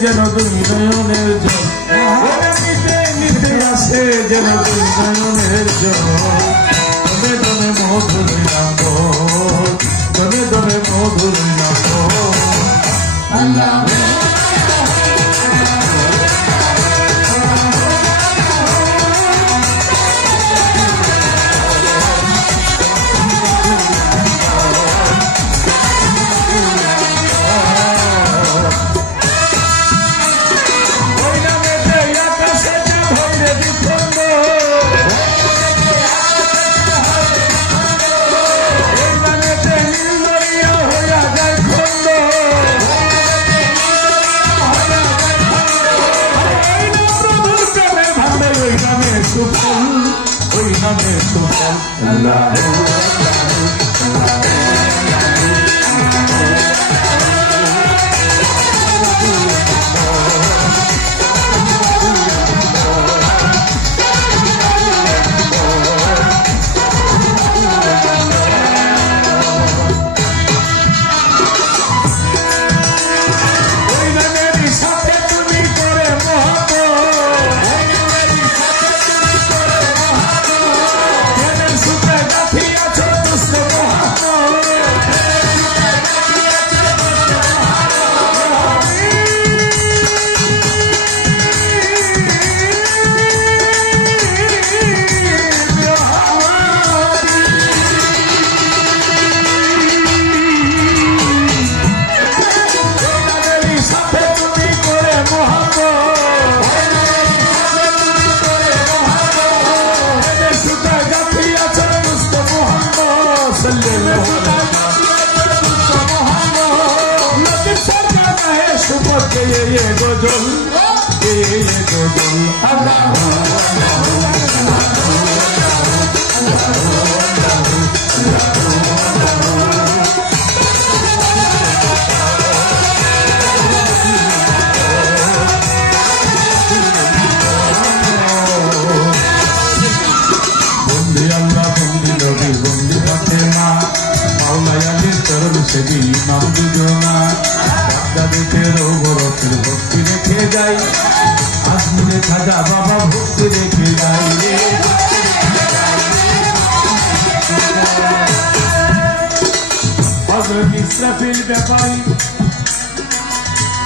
যেন দুই নয়নের জল নিতে আসে যেন দুই নয়নের জল দমে দমে মধুর নাম দমে দমে মধুর নাম আল্লাহ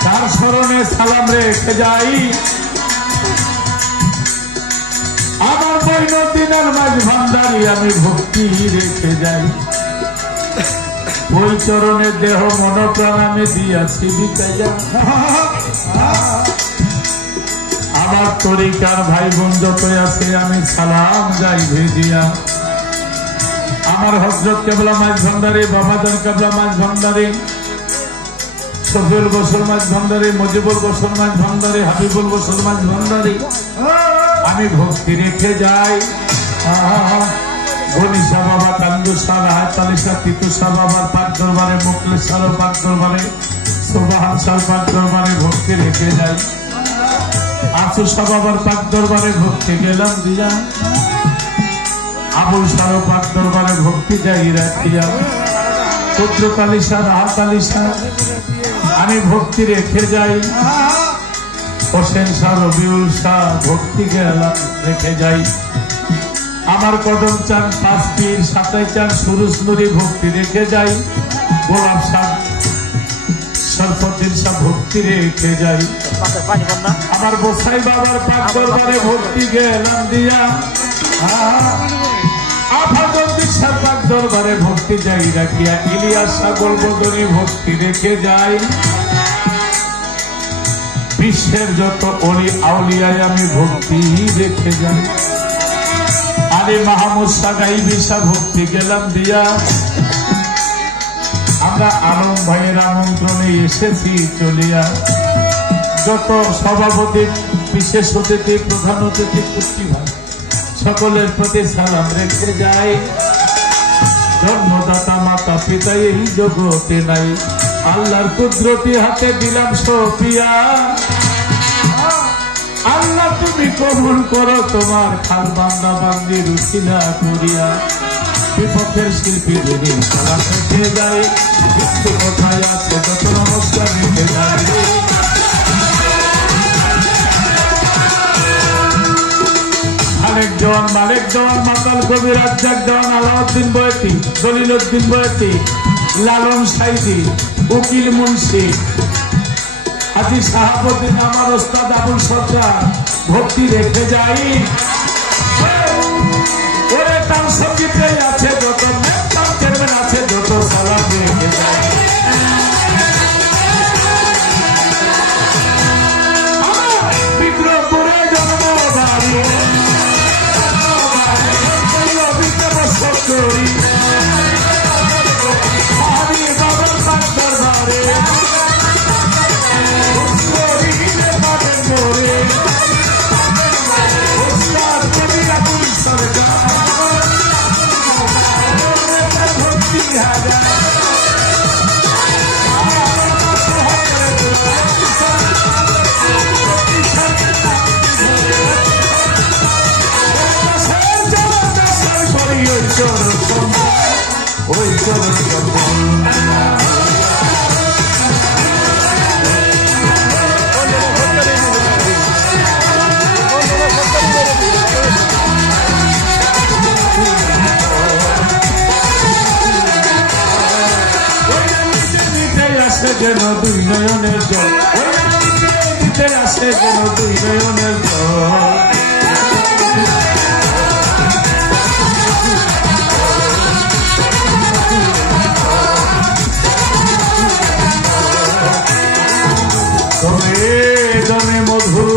তার স্মরণে সালাম রেখে যাই আমার বৈনদিনের মাঝ ভান্ডারি আমি ভক্তি রেখে যাই ওই চরণে দেহ মন প্রাণ আমি দিয়াছি বিকাইয়া আমার তরিকার ভাই বোন যত আছে আমি সালাম যাই ভেজিয়া আমার হযরত কেবলা মাঝ ভান্ডারি বাবাজান কেবলা মাঝ ভান্ডারি শফিউল বসর মাঝ ভান্ডারি মজিবুল বসর মাঝ ভান্ডারি হাবিবুল বসর মাঝ ভান্ডারি আমি ভক্তি রেখে যাই গনিশা বাবা কান্দুসা রাহাতালিসা তিতুসা বাবার পাক দরবারে মুখলেসার পাক দরবারে সুবহান শাহ পাক দরবারে ভক্তি রেখে যাই আসুসা বাবার পাক দরবারে ভক্তি গেলাম দিয়া আবুল শাহ পাক দরবারে ভক্তি যাই রাখিয়া পুত্র কালিসা রাহাতালিসা আমি ভক্তি রেখে যাই হোসেন শাহ রবিউল শাহ ভক্তি গেলাম রেখে যাই আমার কদম চান পাঁচ পীর সাতাই চান সুরুজ নুরি ভক্তি রেখে যাই গোলাপ শাহ সরফুদ্দিন শাহ ভক্তি রেখে যাই আমার গোসাই বাবার পাক দরবারে ভক্তি গেলাম দিয়া আফাজুদ্দিন শাহ পাক দরবারে ভক্তি যাই রাখিয়া ইলিয়াস শাহ গোলবদনী ভক্তি রেখে যাই বিশ্বের যত অলি আউলিয়ায় আমি ভক্তি রেখে যাই আলী মাহমুদ শাহ গাইবি শাহ ভক্তি গেলাম দিয়া আমরা আলম ভাইয়ের আমন্ত্রণে এসেছি চলিয়া যত সভাপতি বিশেষ অতিথি প্রধান অতিথি পুষ্টি ভাই সকলের প্রতি সালাম রেখে যাই জন্মদাতা মাতা পিতা এই জগতে নাই। আল্লাহর কুদরতি হাতে দিলাম সপিয়া, আল্লাহ তুমি কবুল করো তোমার খাল বান্দা বান্দির উসিলা করিয়া। বিপক্ষের শিল্পী যদি সালাম রেখে যায়, মৃত্যু কোথায় আছে যত নমস্কার রেখে যায়। খালেক জওয়ান, মালেক জওয়ান, মাতাল কবি, রাজ্জাক জওয়ান, আলাউদ্দিন বয়াতি, দলিল উদ্দিন বয়াতি, লালন সাইদি, উকিল মুন্সি, হাজি শাহাবুদ্দিন, আমার ওস্তাদ আবুল সরকার ভক্তি রেখে যাই। ওরে তার সঙ্গীতে আছে যত, তার চেয়ারম্যান আছে যত, সালাম রেখে যাই। বিগ্রহ করে জন্ম বাড়ি করি, আমি বাবার পাক দরবারে ওই যেন দুই নয়নের জল, দিতে আসে যেন দুই নয়নের জল। দমে দমে মধুর